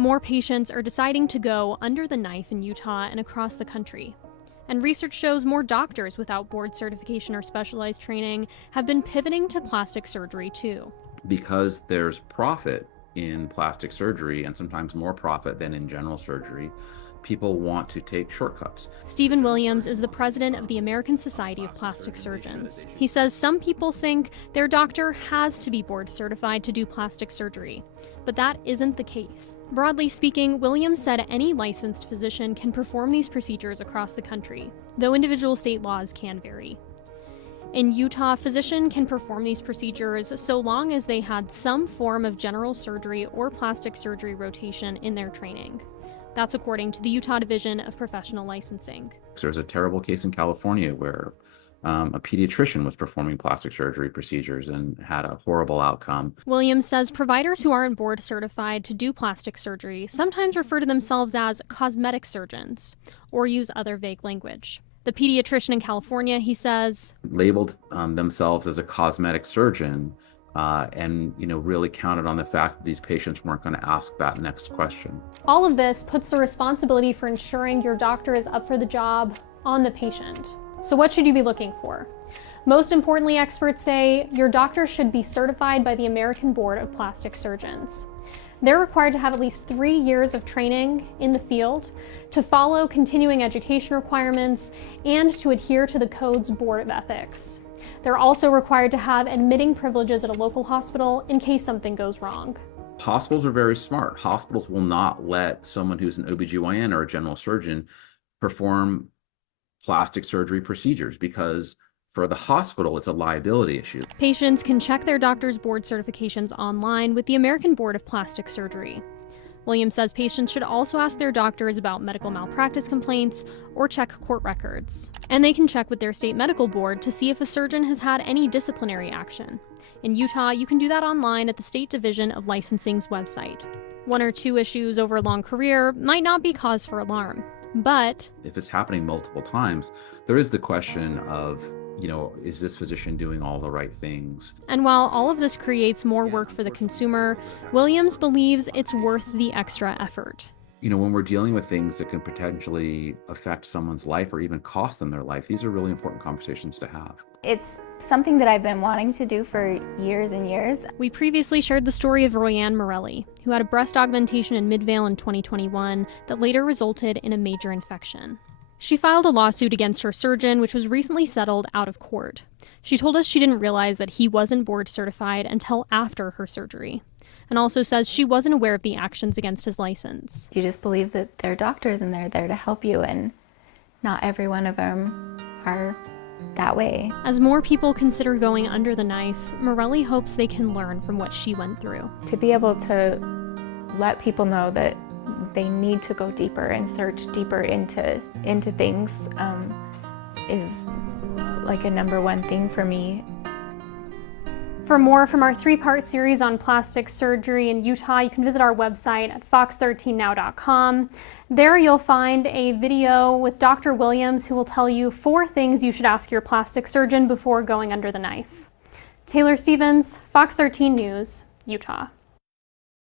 More patients are deciding to go under the knife in Utah and across the country. And research shows more doctors without board certification or specialized training have been pivoting to plastic surgery too. Because there's profit in plastic surgery, and sometimes more profit than in general surgery, people want to take shortcuts. Stephen Williams is the president of the American Society of Plastic Surgeons. He says some people think their doctor has to be board certified to do plastic surgery, but that isn't the case. Broadly speaking, Williams said any licensed physician can perform these procedures across the country, though individual state laws can vary. In Utah, a physician can perform these procedures so long as they had some form of general surgery or plastic surgery rotation in their training. That's according to the Utah Division of Professional Licensing. There was a terrible case in California where a pediatrician was performing plastic surgery procedures and had a horrible outcome. Williams says providers who aren't board certified to do plastic surgery sometimes refer to themselves as cosmetic surgeons or use other vague language. The pediatrician in California, he says, labeled themselves as a cosmetic surgeon and really counted on the fact that these patients weren't going to ask that next question. All of this puts the responsibility for ensuring your doctor is up for the job on the patient. So what should you be looking for? Most importantly, experts say your doctor should be certified by the American Board of Plastic Surgeons. They're required to have at least 3 years of training in the field, to follow continuing education requirements, and to adhere to the code's Board of Ethics. They're also required to have admitting privileges at a local hospital in case something goes wrong. Hospitals are very smart. Hospitals will not let someone who's an OBGYN or a general surgeon perform plastic surgery procedures because for the hospital, it's a liability issue. Patients can check their doctor's board certifications online with the American Board of Plastic Surgery. Williams says patients should also ask their doctors about medical malpractice complaints or check court records. And they can check with their state medical board to see if a surgeon has had any disciplinary action. In Utah, you can do that online at the State Division of Licensing's website. 1 or 2 issues over a long career might not be cause for alarm, but if it's happening multiple times, there is the question of, is this physician doing all the right things? And while all of this creates more work for the consumer, Williams believes it's worth the extra effort. When we're dealing with things that can potentially affect someone's life or even cost them their life, these are really important conversations to have. It's something that I've been wanting to do for years and years. We previously shared the story of Royanne Morelli, who had a breast augmentation in Midvale in 2021 that later resulted in a major infection. She filed a lawsuit against her surgeon, which was recently settled out of court. She told us she didn't realize that he wasn't board certified until after her surgery, and also says she wasn't aware of the actions against his license. You just believe that they're doctors and they're there to help you, and not every one of them are that way. As more people consider going under the knife, Morelli hopes they can learn from what she went through. To be able to let people know that they need to go deeper and search deeper into things is like a #1 thing for me. For more from our 3-part series on plastic surgery in Utah, you can visit our website at fox13now.com. There you'll find a video with Dr. Williams who will tell you 4 things you should ask your plastic surgeon before going under the knife. Taylor Stevens, Fox 13 News, Utah.